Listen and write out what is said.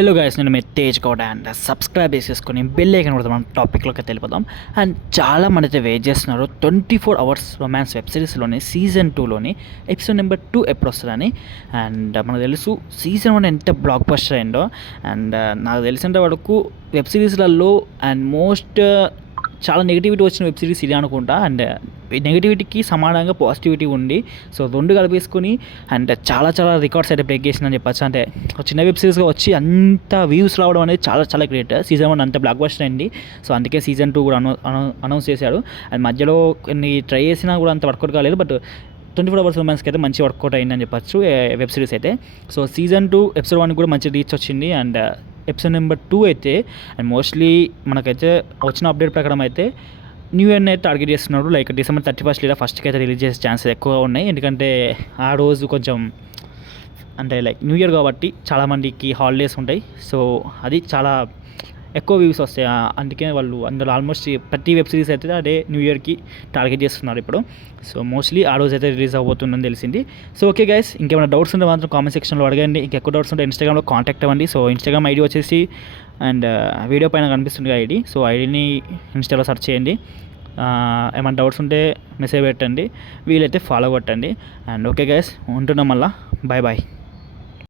Hello guys, నేను మీ Tej Goud and subscribe చేసేసుకొని bell icon కొడతాం. మనం టాపిక్లోకి వెళ్ళిపోదాం. అండ్ చాలా మంది అయితే వెయిట్ చేస్తున్నారు 24 అవర్స్ రొమాన్స్ వెబ్ సిరీస్లోని సీజన్ 2లోని ఎపిసోడ్ నెంబర్ 2 ఎప్పుడు వస్తుందని. అండ్ మనకు తెలుసు సీజన్ 1 ఎంత బ్లాక్ బస్టర్ అయిందో. అండ్ నాకు తెలిసినంత వరకు వెబ్ సిరీస్లలో అండ్ మోస్ట్ చాలా నెగిటివిటీ వచ్చిన వెబ్ సిరీస్ ఇది అనుకుంటా. అండ్ నెగిటివిటీకి సమానంగా పాజిటివిటీ ఉండి సో రెండు కలిపేసుకొని అండ్ చాలా చాలా రికార్డ్స్ అయితే బ్రేక్ చేసిందని చెప్పచ్చు. అంటే చిన్న వెబ్ సిరీస్గా వచ్చి అంత వ్యూస్ రావడం అనేది చాలా చాలా గ్రేట్. సీజన్ 1 అంత బ్లాక్ బస్టర్ అయింది. సో అందుకే సీజన్ 2 కూడా అనౌన్స్ చేశారు. అండ్ మధ్యలో కొన్ని ట్రై చేసినా కూడా అంత వర్కౌట్ కాలేదు. బట్ 24 అవర్స్ రొమాన్స్కి అయితే మంచి వర్కౌట్ అయిందని చెప్పచ్చు వెబ్ సిరీస్ అయితే. సో సీజన్ 2 ఎపిసోడ్ 1 కూడా మంచి రీచ్ వచ్చింది. అండ్ ఎపిసోడ్ నెంబర్ 2 అయితే అండ్ మోస్ట్లీ మనకైతే వచ్చిన అప్డేట్ ప్రకారం అయితే న్యూ ఇయర్ని అయితే టార్గెట్ చేస్తున్నాడు. లైక్ December 31 లేదా 1st అయితే రిలీజ్ చేసే ఛాన్సెస్ ఎక్కువగా ఉన్నాయి. ఎందుకంటే ఆ రోజు కొంచెం అంటే లైక్ న్యూ ఇయర్ కాబట్టి చాలామందికి హాలిడేస్ ఉంటాయి. సో అది చాలా ఎక్కువ వ్యూస్ వస్తాయి. అందుకే వాళ్ళు అందరూ ఆల్మోస్ట్ ప్రతి వెబ్ సిరీస్ అయితే అదే న్యూ ఇయర్కి టార్గెట్ చేస్తున్నారు ఇప్పుడు. సో మోస్ట్లీ ఆ రోజు అయితే రిలీజ్ అవబోతుందని తెలిసింది. సో ఓకే గైస్, ఇంకేమైనా డౌట్స్ ఉంటే మాత్రం కామెంట్ సెక్షన్లో అడగండి. ఇంకెక్కువ డౌట్స్ ఉంటే ఇన్స్టాగ్రామ్లో కాంటాక్ట్ అవ్వండి. సో ఇన్స్టాగ్రామ్ ఐడి వచ్చేసి అండ్ వీడియో పైన కనిపిస్తుంది ఐడి. సో ఐడిని ఇన్స్టాలో సెర్చ్ చేయండి. ఏమైనా డౌట్స్ ఉంటే మెసేజ్ పెట్టండి, వీలైతే ఫాలో కొట్టండి. అండ్ ఓకే గైస్, ఉంటున్నాం మళ్ళీ. Bye bye.